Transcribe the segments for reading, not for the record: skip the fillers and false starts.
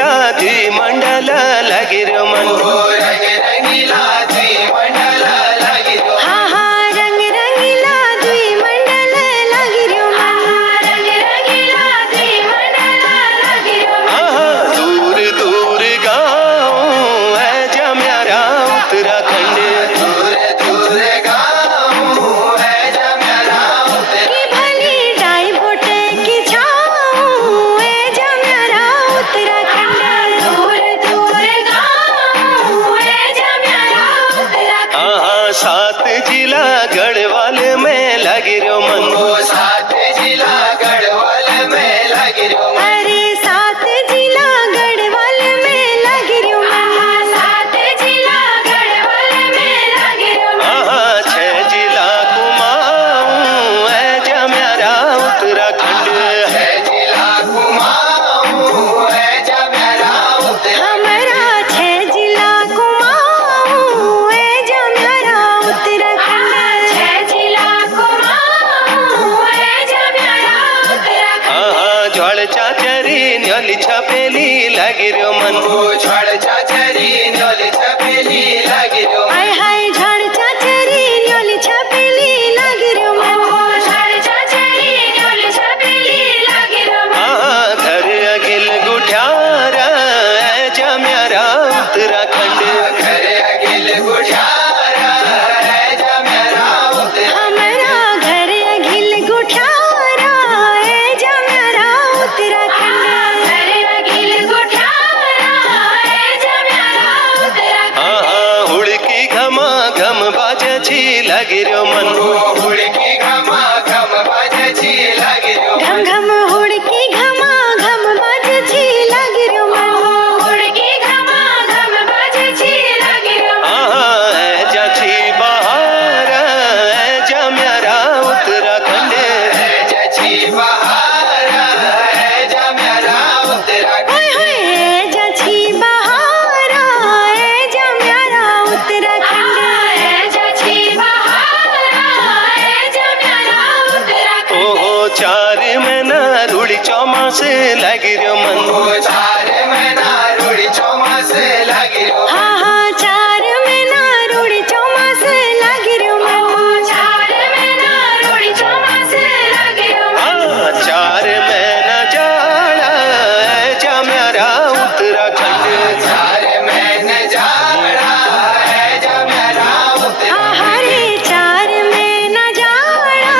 रंगीला द्विमंडल लगिरो मन रंग रंगीला द्विमंडल लगिरो हाँ हाँ रंग रंगीला द्विमंडल लगिरो रंग रंगीला द्विमंडल लगिरो दूर दूर गाँव है जम्यारा उत्तराखंड दूर दूर गाँव है जम्यारा की भली डाई बोटे की छाँव है जम्यारा उत्तराखंड दूर दूर गाँव है जम्यारा उत्तराखंड सात जिला गढ़वाल में लगिरो मन सात जिला गढ़वाल में लगिरो अरे सात जिला गढ़वाल में लगिरो सात जिला गढ़वाल में लगिरो 6 जिला कुमाऊं है जम्यारा उत्तराखंड जिला कुमाऊं है जम्यारा हमारा 6 जिला कुमाऊं है जम्यारा उत्तराखंड 6 जिला कुमाऊं है जम्यारा उत्तराखंड ज्वाल चाचरी न्योली छपेली लगिरो मन छोड़ चाचरी न्योली छपेली लगिरो हाय हाय झाड़ चाचरी न्योली छपेली लगिरो झाड़ चाचरी न्योली छपेली लगिरो घर अगिल गुठ्यारा है जम्यारा उत्तराखंड घर अगिल गुठारा है जम्यारा हमारा घर अगिल गुठारा है जम्यारा उत्तराखंड घर अगिल गुठारा है जम्यारा उत्तराखंड हुड़की घमा घम बाजछी लगिरो मन हुड़की घमा घम बाजछी लगिरो घम घम हुड़की घमा घम बाजछी लगिरो हुड़की घमा घम बाजछी लगिरो जाछी बहार है जम्यारा उत्तराखंड जची बहार है जम्यारा उत्तराखंड ओए होए जाछी बहारा है जम्यारा उत्तराखंड है जाछी बहारा है जम्यारा उत्तराखंड ओहो 4 महीना रूड़ी चौमास लगिरो मन 4 महीना रूड़ी चौमास लगिरो हाँ हाँ 4 महीना रूड़ी चौमास लगिरो 4 महीना रूड़ी चौमास लगिरो 4 महीना जाड़ा है जम्यारा उत्तराखंड 4 महीने जाड़ा है जम्यारा उत्तराखंड हरे 4 महीना जाड़ा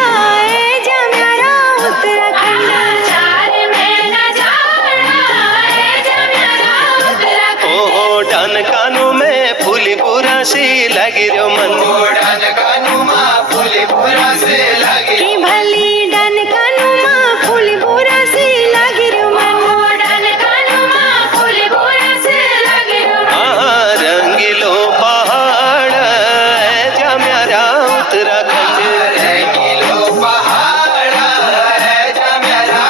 है जम्यारा उत्तराखंड 4 महीना जाड़ा है जम्यारा उत्तराखंड ओहो डन कानों में फूली बुरा सी लगिरो मन ओढ़न कानुमा फूल पूरा से लगिरो की भली डन कानुमा फूल बोरा से लगिरो डन कानुमा फूल बोरा से लगिरो रंगीलो पहाड़ है जम्यारा उत्तराखंड रंगीलो पहाड़ है जम्यारा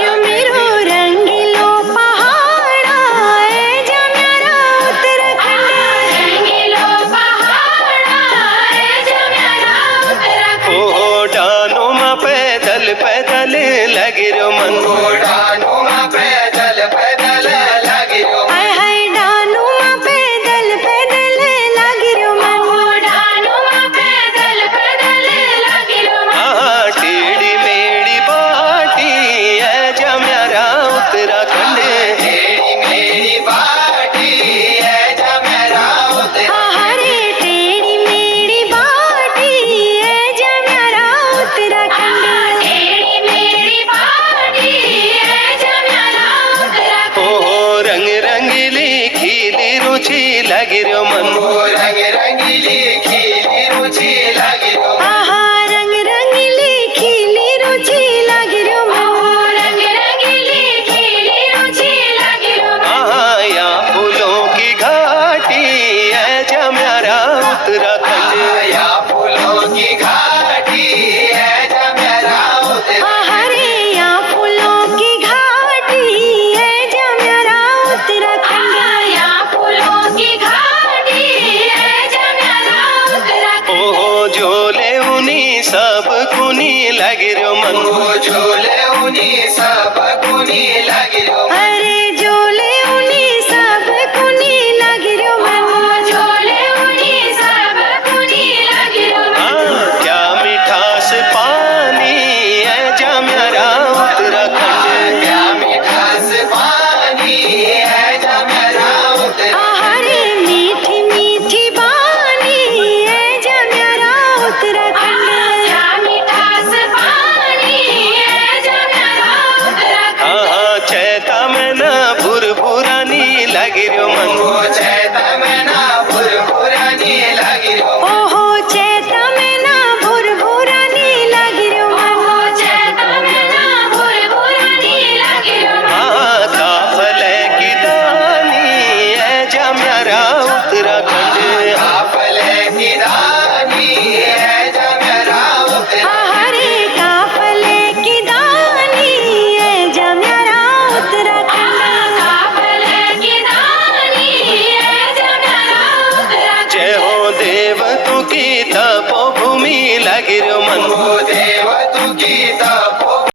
यो मेरो रंगीलो पहाड़ है जम्यारा उत्तराखंड रंगीलो पहाड़ है जम्यारा उत्तराखंड ओहो डानों में पैदल पैदल लगिरो मन ओढ़ानुमा पैदल पैदल लगिरो हाय हाय डानू मा पैदल पैदल लगिरो डानू मा पैदल पैदल लगिरो टेढ़ी मेढ़ी बाटी है जम्यारा उत्तराखंड तेरी मेरी बाटी है जम्यारा उत्तराखंड हरे टेढ़ी मेढ़ी बाटी है जम्यारा उत्तराखंड टेढ़ी मेढ़ी बाटी है जम्यारा उत्तराखंड ओहो रंग रंगीली खीली रुचि लगिरो मन रंग रंगीली खीली रुचि लगिरो आहा रंग रंगीली खिली रुचि लगिरो रंग रंगीली खिली रुचि लगिरो या फूलों की घाटी है जम्यारा उत्तराखंड या फूलों की घाटी है जम्यारा उत्तराखंड हरे या फूलों की घाटी है जम्यारा उत्तराखंड या फूलों की घाटी है जम्यारा उत्तराखंड ओहो झोले उनी सब कुनी लगिरो मन झोले उनी सब कुनी लगिरो